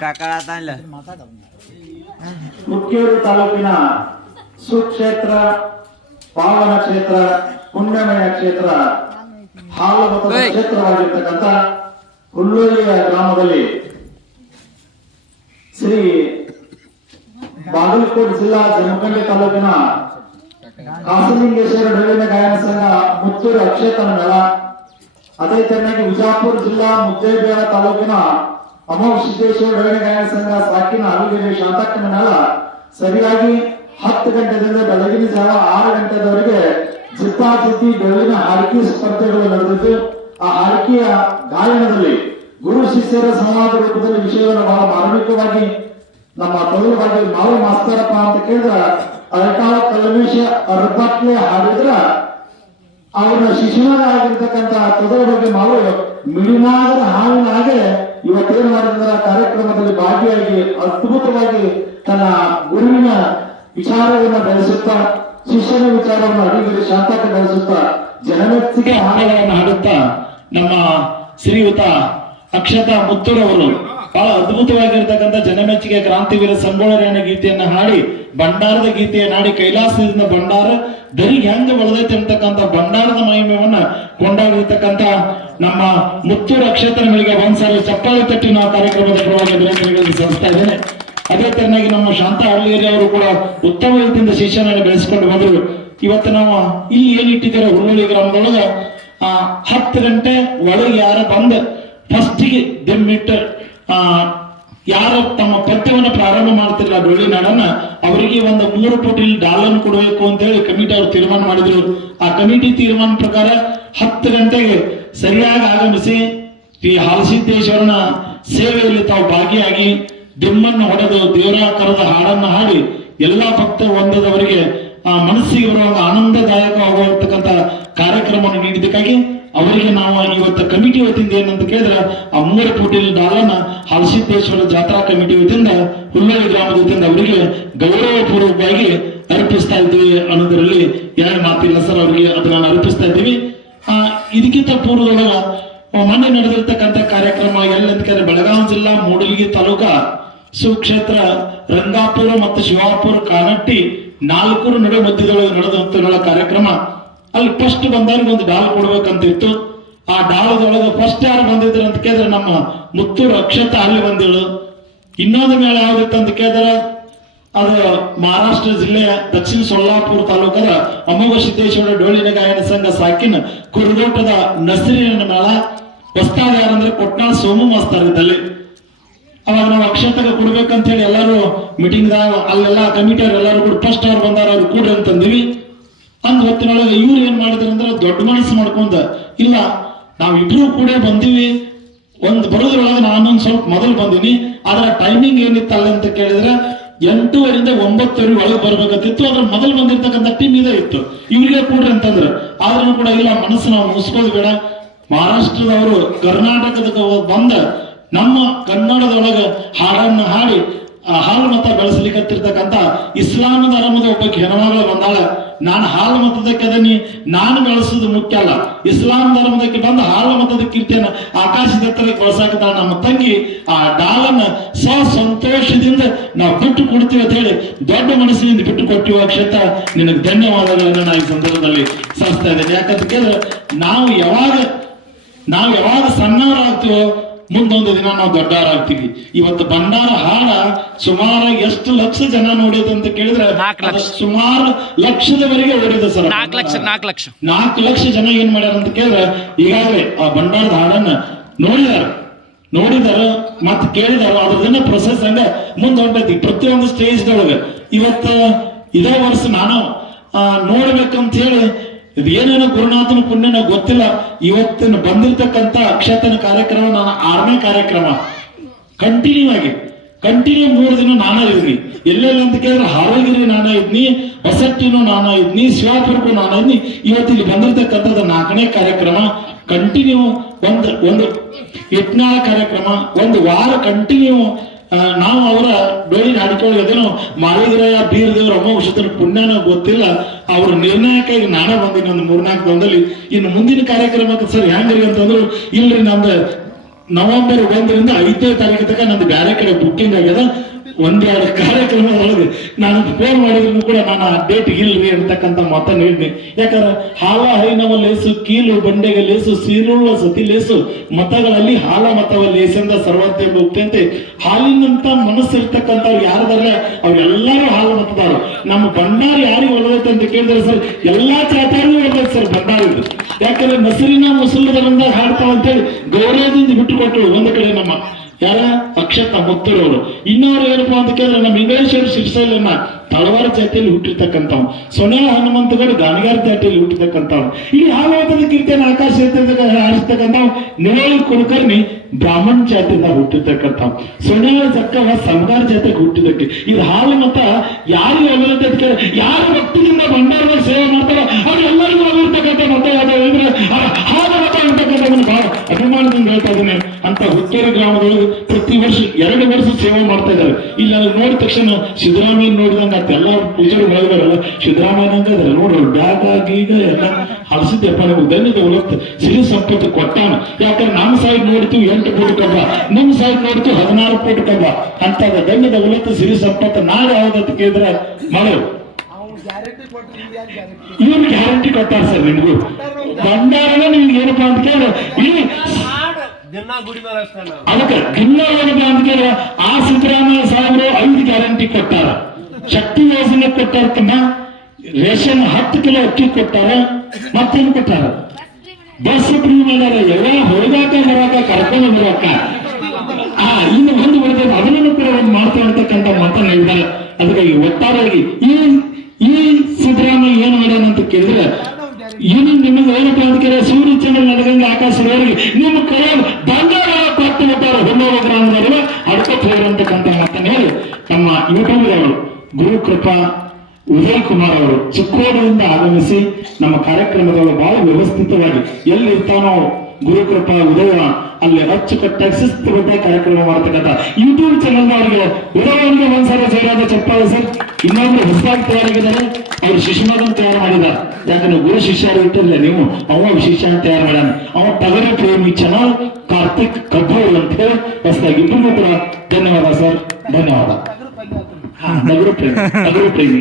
ಕಾಕಳ ತಾಲೂಕಿನ ಮುಕ್ಕೇರಿ ತಾಲೂಕಿನ ಸುಕ್ಷೇತ್ರ ಪಾವನ ಕ್ಷೇತ್ರ ಪುಣ್ಯಮಯ ಕ್ಷೇತ್ರ ಏಯ್. ಕ್ಷೇತ್ರವಾಗಿರ್ತಕ್ಕಂಥ ಹುಲ್ಲೂರಿಯ ಗ್ರಾಮದಲ್ಲಿ ಶ್ರೀ ಬಾಗಲಕೋಟೆ ಜಿಲ್ಲಾ ಜಮಖಂಡಿ ತಾಲೂಕಿನ ಕಾಸಲಿಂಗೇಶ್ವರ ಗಾಯನ ಸಂಘ ಮುತ್ತೂರು ಅಕ್ಷೇತ್ರ ಮೇಳ ಅದೇ ತರನಾಗಿ ವಿಜಾಪುರ ಜಿಲ್ಲಾ ಮುದ್ದೇಬೇಡ ತಾಲೂಕಿನ ಅಮೋಘ ಸಿದ್ದೇಶ್ವರ ಡೊಳ್ಳಿನ ಗಾಯನ ಸಂಘ ಸಾಕಿನ ಅಲುಗೆರೆ ಶಾಂತಕ್ಕನ ನೆಲ ಸರಿಯಾಗಿ ಹತ್ತು ಗಂಟೆದಿಂದ ಬೆಳಗಿನ ಜಾವ ಆರು ಗಂಟೆದವರೆಗೆ ಜಿತ್ತಾ ಜಿತ್ತಿ ಬೆಳಗಿನ ಹಾರಿಕೆ ಸ್ಪರ್ಧೆಗಳು ನಡೆದಿದ್ದು, ಆ ಹಾಡಿಕೆಯ ಗಾಯನದಲ್ಲಿ ಗುರು ಶಿಷ್ಯರ ಸಂವಾದ ರೂಪದಲ್ಲಿ ವಿಷಯವನ್ನು ಬಹಳ ಮಾರ್ಮಿಕವಾಗಿ ನಮ್ಮ ತಮಿಳುವಾಗಿ ಮಾವು ಮಾಸ್ತರಪ್ಪ ಅಂತ ಕೇಳಿದ್ರ ಅದಕ್ಕಾಗ ಕಲ್ಮೇಶ ಅರ್ಧಕ್ಕೆ ಹಾಡಿದ್ರ ಅವರ ಶಿಶುನಾಗಿರ್ತಕ್ಕಂಥ ತೊದರ ಬಗ್ಗೆ ನಾವು ಮಿಡಿನಾದ ಹಾವಿನ ಹಾಗೆ ಇವತ್ತೇನು ಮಾಡಿದ್ರ ಕಾರ್ಯಕ್ರಮದಲ್ಲಿ ಭಾಗಿಯಾಗಿ ಅದ್ಭುತವಾಗಿ ತನ್ನ ಗುರುವಿನ ವಿಚಾರವನ್ನ ಬೆಳೆಸುತ್ತಾ, ಶಿಷ್ಯನ ವಿಚಾರವನ್ನು ಅಡಿಗೆ ಶಾಂತಕ್ಕೆ ಬೆಳೆಸುತ್ತಾ ಜನಮೆಚ್ಚಿಗೆ ಹಾಡುಗಳನ್ನು ಹಾಡುತ್ತಾ, ನಮ್ಮ ಶ್ರೀಯುತ ಅಕ್ಷತಾ ಮುತ್ತೂರವರು ಬಹಳ ಅದ್ಭುತವಾಗಿರ್ತಕ್ಕಂಥ ಜನಮೆಚ್ಚಿಗೆ ಕ್ರಾಂತಿವೀರ ಸಂಗೊಳ್ಳಿರಾಯಣ ಗೀತೆಯನ್ನು ಹಾಡಿ ಭಂಡಾರದ ಗೀತೆಯ ನಾಡಿ ಕೈಲಾಸದಿಂದ ಭಂಡಾರ ದರಿಗೆ ಹೆಂಗ ಬೆಳೆದೈತೆ ಅಂತಕ್ಕಂಥ ಭಂಡಾರದ ಮಹಿಮೆಯನ್ನ ಕೊಂಡಾಡಿರ್ತಕ್ಕಂಥ ನಮ್ಮ ಮುತ್ತೂರು ರಕ್ಷತನಗಳಿಗೆ ಒಂದ್ಸಾರಿ ಚಪ್ಪಾಳೆ ತಟ್ಟಿ ನಾವು ಕಾರ್ಯಕ್ರಮದ ಪರವಾಗಿ ಸಲ್ಲಿಸ್ತಾ ಇದ್ದೇನೆ. ಅದೇ ತರನಾಗಿ ನಮ್ಮ ಶಾಂತ ಹಳ್ಳಿಯಲ್ಲಿ ಅವರು ಕೂಡ ಉತ್ತಮ ರೀತಿಯಿಂದ ಶಿಕ್ಷಣವನ್ನು ಬೆಳೆಸಿಕೊಂಡು ಬಂದರು. ಇವತ್ತು ನಾವು ಇಲ್ಲಿ ಏನಿಟ್ಟಿದ್ದಾರೆ ಹುರುಳಿ ಗ್ರಾಮದೊಳಗ, ಆ, ಹತ್ತು ಗಂಟೆ ಒಳಗೆ ಯಾರ ಬಂದ ಫಸ್ಟಿಗೆ ದಿಮ್ಮಿಟ್ಟು, ಆ ಯಾರು ತಮ್ಮ ಪಥ್ಯವನ್ನು ಪ್ರಾರಂಭ ಮಾಡ್ತಿರಲ್ಲ ಡೊಳ್ಳಿ ನಾಡನ್ನ ಅವರಿಗೆ ಒಂದು ಮೂರು ಕೋಟಿ ಡಾಲರ್ ಕೊಡಬೇಕು ಅಂತ ಹೇಳಿ ಕಮಿಟಿ ಅವರು ತೀರ್ಮಾನ ಮಾಡಿದ್ರು. ಆ ಕಮಿಟಿ ತೀರ್ಮಾನ ಪ್ರಕಾರ ಹತ್ತು ಗಂಟೆಗೆ ಸರಿಯಾಗಿ ಆಗಮಿಸಿ ಈ ಹಾಲಸಿದ್ದೇಶ್ವರನ ಸೇವೆಯಲ್ಲಿ ತಾವು ಭಾಗಿಯಾಗಿ ಡಿಮ್ಮನ್ನು ಹೊಡೆದು ದೇವರಾಕರದ ಹಾಡನ್ನು ಹಾಡಿ ಎಲ್ಲಾ ಭಕ್ತ ಒಂದದವರಿಗೆ ಆ ಮನಸ್ಸಿಗೆ ಬರುವಾಗ ಆನಂದದಾಯಕವಾಗುವಂತಕ್ಕಂಥ ಕಾರ್ಯಕ್ರಮವನ್ನು ನೀಡಿದ್ದಕ್ಕಾಗಿ ಅವರಿಗೆ ನಾವು ಇವತ್ತು ಕಮಿಟಿ ವತಿಯಿಂದ ಏನಂತ ಕೇಳಿದ್ರೆ ಆ ಮೂರು ಕೋಟಿ ದಾಲನ ಹಲಸಿದ್ದೇಶ್ವರ ಜಾತ್ರಾ ಕಮಿಟಿ ವತಿಯಿಂದ, ಹುಲ್ಲಳ್ಳಿ ಗ್ರಾಮದ ವತಿಯಿಂದ ಅವರಿಗೆ ಗೌರವಪೂರ್ವಕವಾಗಿ ಅರ್ಪಿಸ್ತಾ ಇದ್ದೀವಿ ಅನ್ನೋದರಲ್ಲಿ ಎರಡು ಮಾತಿಲ್ಲ ಸರ್, ಅವರಿಗೆ ಅದನ್ನ ಅರ್ಪಿಸ್ತಾ ಇದ್ದೀವಿ. ಆ, ಇದಕ್ಕಿಂತ ಪೂರ್ವದೊಳಗ ಮೊನ್ನೆ ನಡೆದಿರ್ತಕ್ಕಂಥ ಕಾರ್ಯಕ್ರಮ ಎಲ್ಲಂತ ಕೇಳಿದ್ರೆ ಬೆಳಗಾವಿ ಜಿಲ್ಲಾ ಮೂಡಲಗಿ ತಾಲೂಕಾ ಸುಕ್ಷೇತ್ರ ರಂಗಾಪುರ ಮತ್ತು ಶಿವಾಪುರ ಕಾನಟ್ಟಿ ನಾಲ್ಕೂರು ನಡೆ ಮಧ್ಯದೊಳಗೆ ನಡೆದಂತ ಕಾರ್ಯಕ್ರಮ. ಅಲ್ಲಿ ಫಸ್ಟ್ ಬಂದವ್ರಿಗೆ ಒಂದು ಡಾಲ್ ಕೊಡ್ಬೇಕಂತಿತ್ತು. ಆ ಡಾಲದೊಳಗೆ ಫಸ್ಟ್ ಯಾರು ಬಂದಿದ್ರು ಅಂತ ಕೇಳಿದ್ರೆ ನಮ್ಮ ಮುತ್ತು ರಕ್ಷತ ಅಲ್ಲಿ ಬಂದಿಳು ಇನ್ನೊಂದು ಮೇಳ ಯಾವ್ದಿತ್ತು ಅಂತ ಕೇಳಿದ್ರೆ ಅದು ಮಹಾರಾಷ್ಟ್ರ ಜಿಲ್ಲೆಯ ದಕ್ಷಿಣ ಸೊಲ್ಲಾಪುರ ತಾಲೂಕರ ಅಮೋಘ ಸಿದ್ದೇಶ್ವರ ಡೋಳಿನ ಗಾಯನ ಸಂಘ ಸಾಕಿನ ಕುರುದೋಟದ ನಸರಿನ ಮೇಳ. ಹೊಸ್ತಾದ ಯಾರಂದ್ರೆ ಕೊಟ್ನಾಳ್ ಸೋಮು ಮಾಸ್ತಾರ ಇದ್ದಲ್ಲಿ. ಅವಾಗ ನಾವು ಅಕ್ಷತೆಗೆ ಕೊಡ್ಬೇಕಂತ ಹೇಳಿ ಎಲ್ಲರೂ ಮೀಟಿಂಗ್ ದಾಗ ಅಲ್ಲೆಲ್ಲ ಕಮಿಟಿ ಅವ್ರು ಎಲ್ಲರೂ ಕೂಡ ಫಸ್ಟ್ ಅವ್ರು ಬಂದಾರ, ಅವ್ರು ಕೂಡ್ರಿ ಅಂತಂದಿವಿ ಅಂದ್ ಹೊತ್ತಿನೊಳಗೆ ಇವ್ರು ಏನ್ ಮಾಡಿದ್ರು ಅಂದ್ರೆ ದೊಡ್ಡ ಮನಸ್ಸು ಮಾಡ್ಕೊಂಡ, ಇಲ್ಲ ಇಬ್ರು ಕೂಡ ಬಂದೀವಿ. ಒಂದ್ ಬರೋದ್ರೊಳಗೆ ನಾನೊಂದ್ ಸ್ವಲ್ಪ ಮೊದಲು ಬಂದೀನಿ. ಅದರ ಟೈಮಿಂಗ್ ಏನಿತ್ತಲ್ಲ ಅಂತ ಕೇಳಿದ್ರೆ ಎಂಟೂವರಿಂದ ಒಂಬತ್ತುವರೆ ಒಳಗೆ ಬರ್ಬೇಕಂತಿತ್ತು ಅದ್ರ ಮೊದಲು ಬಂದಿರ್ತಕ್ಕಂಥ ಟೀಮ್ ಇದೇ ಇತ್ತು. ಇವ್ರಿಗೆ ಕೂಡ್ರಿ ಅಂತಂದ್ರೆ. ಆದ್ರೂ ಕೂಡ ಇಲ್ಲ, ಮನಸ್ಸು ನಾವು ಮುಗಿಸ್ಕೋದು ಬೇಡ. ಮಹಾರಾಷ್ಟ್ರದವರು ಕರ್ನಾಟಕದ ಬಂದ, ನಮ್ಮ ಕನ್ನಡದೊಳಗ ಹಾಡನ್ನ ಹಾಡಿ ಹಾಲು ಮತ ಬೆಳೆಸಲಿಕ್ಕತ್ತಿರ್ತಕ್ಕಂಥ ಇಸ್ಲಾಂ ಧರ್ಮದ ಒಬ್ಬ ಹೆಣ್ಮಗಳು ಬಂದಾಳ. ನಾನು ಹಾಲು ಮತದಕ್ಕೆ ಅದನ್ನಿ, ನಾನು ಬೆಳೆಸೋದು ಮುಖ್ಯ ಅಲ್ಲ. ಇಸ್ಲಾಂ ಧರ್ಮದಕ್ಕೆ ಬಂದು ಹಾಲು ಮತದ ಕೀರ್ತಿಯನ್ನು ಆಕಾಶದ ಎತ್ತರಕ್ಕೆ ಬಳಸಾಕತ್ತಾಳ ನಮ್ಮ ತಂಗಿ. ಆ ಡಾಲನ್ನ ಸ ಸಂತೋಷದಿಂದ ನಾವು ಬಿಟ್ಟು ಕೊಡ್ತೀವಿ ಅಂತ ಹೇಳಿ ದೊಡ್ಡ ಮನಸ್ಸಿನಿಂದ ಬಿಟ್ಟು ಕೊಟ್ಟಿವ ಕ್ಷೇತ್ರ ನಿನಗೆ ಧನ್ಯವಾದಗಳನ್ನು ನಾನು ಈ ಸಂದರ್ಭದಲ್ಲಿ ಸಲ್ಲಿಸ್ತಾ ಇದ್ದೇನೆ. ಯಾಕಂತ ಕೇಳಿದ್ರೆ ನಾವು ಯಾವಾಗ ನಾವು ಯಾವಾಗ ಸಣ್ಣವರಾಗ್ತೀವೋ ಮುಂದೊಂದು ದಿನ ನಾವು ದೊಡ್ಡವರಾಗ್ತೀವಿ ಇವತ್ತು ಭಂಡಾರ ಹಾಡ ಸುಮಾರು ಎಷ್ಟು ಲಕ್ಷ ಜನ ನೋಡಿದ ಅಂತ ಕೇಳಿದ್ರೆ ಸುಮಾರು ಲಕ್ಷದವರೆಗೆ ಓಡಿದ ಸರ್. ನಾಲ್ಕು ಲಕ್ಷ ನಾಲ್ಕು ಲಕ್ಷ. ನಾಲ್ಕು ಲಕ್ಷ ಜನ ಏನ್ ಮಾಡ್ಯಾರ ಅಂತ ಕೇಳಿದ್ರೆ ಈಗಾಗಲೇ ಆ ಭಂಡಾರದ ಹಾಡನ್ನ ನೋಡಿದಾರ. ನೋಡಿದಾರ ಮತ್ತೆ ಕೇಳಿದಾರ ಅದ್ರದನ್ನ ಪ್ರೊಸೆಸ್ ಹಂಗ ಮುಂದೊಂಡೈತಿ ಪ್ರತಿಯೊಂದು ಸ್ಟೇಜ್ ಒಳಗೆ ಇವತ್ತು ಇದೇ ವರ್ಷ ನಾನು ಆ, ನೋಡ್ಬೇಕಂತ ಹೇಳಿ ಇದು ಏನೇನೋ ಗುರುನಾಥನ ಪುಣ್ಯನ ಗೊತ್ತಿಲ್ಲ. ಇವತ್ತಿನ ಬಂದಿರತಕ್ಕಂತ ಅಕ್ಷತನ ಕಾರ್ಯಕ್ರಮ, ನನ್ನ ಆರನೇ ಕಾರ್ಯಕ್ರಮ. ಕಂಟಿನ್ಯೂ ಆಗಿ. ಕಂಟಿನ್ಯೂ ಮೂರು ದಿನ ನಾನಾ ಇದ್ನಿ ಎಲ್ಲೆಲ್ಲ ಅಂತ ಕೇಳಿದ್ರೆ ಹಾರೋಗಿರಿ ನಾನೇ ಇದ್ನಿ ಹೊಸಟ್ಟಿನೂ ನಾನೇ ಇದ್ನಿ ಶಿವಾಪುರಕ್ಕೂ ನಾನೇ ಇದ್ನಿ ಇವತ್ತು ಇಲ್ಲಿ ಬಂದಿರ್ತಕ್ಕಂಥದ್ದು ನಾಲ್ಕನೇ ಕಾರ್ಯಕ್ರಮ. ಕಂಟಿನ್ಯೂ ಒಂದು ಒಂದು ಯತ್ನಾಳ ಕಾರ್ಯಕ್ರಮ. ಒಂದು ವಾರ ಕಂಟಿನ್ಯೂ ನಾವು ಅವರ ಬೇಡಿನ ಹಾಡಿಕೊಳ್ಳೋದೇನೋ ಮಾರಿದ್ರ ಬೀರ್ ದೇವ್ರ ಅಮೋಘ ಪುಣ್ಯನ ಗೊತ್ತಿಲ್ಲ. ಅವ್ರ ನಿರ್ಣಯಕ್ಕಾಗಿ ನಾನೇ ಬಂದಿನ ಒಂದು ಮೂರ್ನಾಲ್ಕು ದಿನದಲ್ಲಿ. ಇನ್ನು ಮುಂದಿನ ಕಾರ್ಯಕ್ರಮಕ್ಕೆ ಸರ್ ಹೆಂಗ್ರಿ ಅಂತಂದ್ರು, ಇಲ್ರಿ ನಮ್ದು ನವೆಂಬರ್ ಒಂದರಿಂದ ಐದನೇ ತಾರೀಕು ತನಕ ನಂದು ಬೇರೆ ಕಡೆ ಬುಕ್ಕಿಂಗ್ ಆಗ್ಯದ. ಒಂದೆರಡು ಕಾರ್ಯಕ್ರಮದೊಳಗೆ ನಾನು ಫೋನ್ ಮಾಡಿದ್ರು ಕೂಡ ನಾನು ಆ ಡೇಟ್ ಇಲ್ರಿ ಅಂತಕ್ಕಂಥ ಮಾತನ್ನು ಹೇಳಿದೆ. ಯಾಕಂದ್ರೆ ಹಾಲ ಹೈನವ ಲೇಸು, ಕೀಲು, ಬಂಡೆಗೆ ಲೇಸು ಸೀರುಳ್ಳ ಸತಿ ಲೇಸು, ಮತಗಳಲ್ಲಿ ಹಾಲ ಮತವ ಲೇಸಂದ ಸರ್ವತ್ತೆ ಮುಕ್ತಂತೆ ಹಾಲಿನಂತ ಮನಸ್ಸಿರ್ತಕ್ಕಂಥವ್ರು ಯಾರದಲ್ಲ? ಅವ್ರೆಲ್ಲರೂ ಹಾಲು ಮತದಾರು ನಮ್ಮ ಭಂಡಾರ ಯಾರಿಗೆ ಒಳಗೈತೆ ಅಂತ ಕೇಳಿದ್ರೆ ಸರ್, ಎಲ್ಲಾ ಚಾತಾರಿಗೂ ಒಳಗೈತೆ ಸರ್ ಭಂಡಾರಿದು ಯಾಕಂದ್ರೆ ನಸರಿನ ಹಾಡ್ತಾವ ಅಂತೇಳಿ ಗೌರವದಿಂದ ಬಿಟ್ಟು ಕೊಟ್ಟರು ಒಂದು ಕಡೆ ನಮ್ಮ ಯಾರ? ಅಕ್ಷತ ಮುತ್ತರವರು ಇನ್ನೊರು ಏನಪ್ಪಾ ಅಂತ ಕೇಳಿದ್ರೆ ನಮ್ಮ ಇಂಗ್ಲೇಶ್ವರ ಶಿರ್ಸೈಲನ್ನ ತಳವಾರ ಜಾತಿಯಲ್ಲಿ ಹುಟ್ಟಿರ್ತಕ್ಕಂಥವ್ ಸೊನ್ಯಾಳ ಹನುಮಂತಗೌಡ ಗಾಣಿಗಾರ ಜಾತಿಯಲ್ಲಿ ಹುಟ್ಟಿರ್ತಕ್ಕಂಥವ್ ಈ ಹಾವಾತದ ಕೀರ್ತನ ಆಕಾಶ ಹಾರಿಸ್ತಕ್ಕಂಥವ್ ನಿವಾಳಿ ಕುಲಕರ್ಣಿ ಬ್ರಾಹ್ಮಣ ಜಾತಿಯಿಂದ ಹುಟ್ಟಿರ್ತಕ್ಕಂಥವ್ ಸೊನ್ಯಾಳ ಜಕ್ಕವ ಸಂಗಾರ ಜಾತಿಗೆ ಹುಟ್ಟಿದಕ್ಕೆ ಇದು ಹಾಲು ಮತ ಯಾರು ಕೇಳಿ ಯಾರು ಭಕ್ತಿಯಿಂದ ಭಂಡಾರದಲ್ಲಿ ಸೇವೆ ಮಾಡ್ತಾರೋ ಅವ್ರು ಎಲ್ಲರಿಗೂ ಅಭಿರ್ತಕ್ಕಂಥ ಮತ ಯಾವ್ದು ಅಂದ್ರೆ ಹಾಲು ಮತ ಅಂತಕ್ಕಂಥದ್ದನ್ನು ಬಹಳ ಅಭಿಮಾನದಿಂದ ಹೇಳ್ತಾ ಇದ್ದೇನೆ. ಅಂತ ಹುತ್ತೇರಿ ಗ್ರಾಮದೊಳಗೆ ಪ್ರತಿ ವರ್ಷ ಎರಡು ವರ್ಷ ಸೇವೆ ಮಾಡ್ತಾ ಇದ್ದಾರೆ. ಇಲ್ಲಿ ಅದನ್ನ ನೋಡಿದ ತಕ್ಷಣ ಸಿದ್ದರಾಮಯ್ಯ ನೋಡಿದಂಗ ಎಲ್ಲ ಪೂಜಾರಿ ಬೆಳೆದಾರಲ್ಲ ಸಿದ್ದರಾಮಯ್ಯ ಹಂಗದ್ರೆ ನೋಡ್ರಿ ಬ್ಯಾಗ್ ಈಗ ಎಲ್ಲ ಹಲಸಿದ್ದಪ್ಪ ನಮಗೆ ಧನ್ಯದ ಉಲತ್ ಸಿರಿ ಸಂಪತ್ತು ಕೊಟ್ಟಾನ. ಯಾಕಂದ್ರೆ ನಮ್ಮ ಸೈಡ್ ನೋಡ್ತೀವಿ ಎಂಟು ಕೋಟಿ ಕಬ್ಬ. ನಿಮ್ ಸೈಡ್ ನೋಡ್ತೀವಿ ಹದಿನಾರು ಕೋಟಿ ಕಬ್ಬ. ಅಂತ ಧನ್ಯದ ಉಲತ್ ಸಿರಿ ಸಂಪತ್ತು ನಾಳೆ ಯಾವ್ದಂತ ಕೇಳಿದ್ರೆ ಮಳೆ ಇವ್ರು ಗ್ಯಾರಂಟಿ ಕೊಟ್ಟಾರ ಸರ್ ನಿಮ್ಗೂ. ಬಂಡಾರ ನಿಮ್ಗೆ. ಏನಪ್ಪಾ ಅಂತ ಕೇಳಿ ಈ ಅದಕ್ಕೆ ಕನ್ನಡ ಏನಪ್ಪ ಆ ಸಿದ್ದರಾಮಯ್ಯ ಸಾಹೇಬರು ಐದು ಗ್ಯಾರಂಟಿ ಕೊಟ್ಟಾರ. ಶಕ್ತಿ ಯೋಜನೆ ಕೊಟ್ಟಾರ ರೇಷನ್ ಹತ್ತು ಕಿಲೋ ಅಕ್ಕಿ ಕೊಟ್ಟಾರ, ಮತ್ತೇನ್ ಕೊಟ್ಟಾರ? ಬಸ್ ಫ್ರೀ ಮಾಡ್ಯಾರ. ಎಲ್ಲ ಹೊರಗಾಕ ಬರಾಕ, ಕರ್ಕೊಂಡು ಬರಾಕ. ಆ, ಇನ್ನು ಒಂದು ಬರ್ತದೆ. ಅದನ್ನು ಕೂಡ ಒಂದು ಮಾಡ್ತಾ ಇರ್ತಕ್ಕಂಥ ಮಾತನ್ನ ಹೇಳಿದ್ದಾರೆ ಅದಕ್ಕಾಗಿ ಒಟ್ಟಾರೆಯಾಗಿ ಈ ಈ ಸಿದ್ದರಾಮಯ್ಯ ಏನ್ ಮಾಡ್ಯಾನಂತ ಕೇಳಿದ್ರೆ ನಮ್ಮ ಯೂಟ್ಯೂಬ್ ಅವರು ಗುರು ಕೃಪಾ ಉದಯ್ ಕುಮಾರ್ ಅವರು ಚಿಕ್ಕೋಡಿಯಿಂದ ಆಗಮಿಸಿ ನಮ್ಮ ಕಾರ್ಯಕ್ರಮದವರು ಬಹಳ ವ್ಯವಸ್ಥಿತವಾಗಿ ಎಲ್ಲಿರ್ತಾನೋ ಗುರುಕೃಪಾ, ಉದಯ, ಅಲ್ಲಿ ಅಚ್ಚುಕಟ್ಟಾಗಿ ಶಿಸ್ತುಬದ್ಧ ಕಾರ್ಯಕ್ರಮ ಮಾಡ್ತಕ್ಕಂಥ ಯೂಟ್ಯೂಬ್ ಚಾನಲ್ ಅವರಿಗೆ ಉದಯವರಿಗೆ ಒಂದ್ಸಲ ಜಯರಾಜ ಚಪ್ಪಾಳೆ ಸರ್. ಇನ್ನೊಂದು ಹೊಸದಾಗಿ ತಯಾರಾಗಿದ್ದಾರೆ. ಅವ್ರು ಶಿಶುನಾಥನ್ ತಯಾರು ಮಾಡಿದ್ದಾರೆ. ಯಾಕಂದ್ರೆ ಗುರು ಶಿಷ್ಯರು ಇಟ್ಟಿರಲಿಲ್ಲ? ನೀವು ಅವ ಶಿಷ್ಯ ತಯಾರು ಮಾಡ್ಯಾನ. ಅವ ಟಗರಿ ಪ್ರೇಮಿ ಚಾನಲ್ ಕಾರ್ತಿಕ್ ಕಬ್ಬೂರ್ ಅಂತ ಹೇಳಿ ಹೊಸದಾಗಿ. ಇಬ್ಬರಿಗೂ ಧನ್ಯವಾದ ಸರ್. ಧನ್ಯವಾದ. ನಗರ ಪ್ರೇಮಿ ನಗರ ಪ್ರೇಮಿ.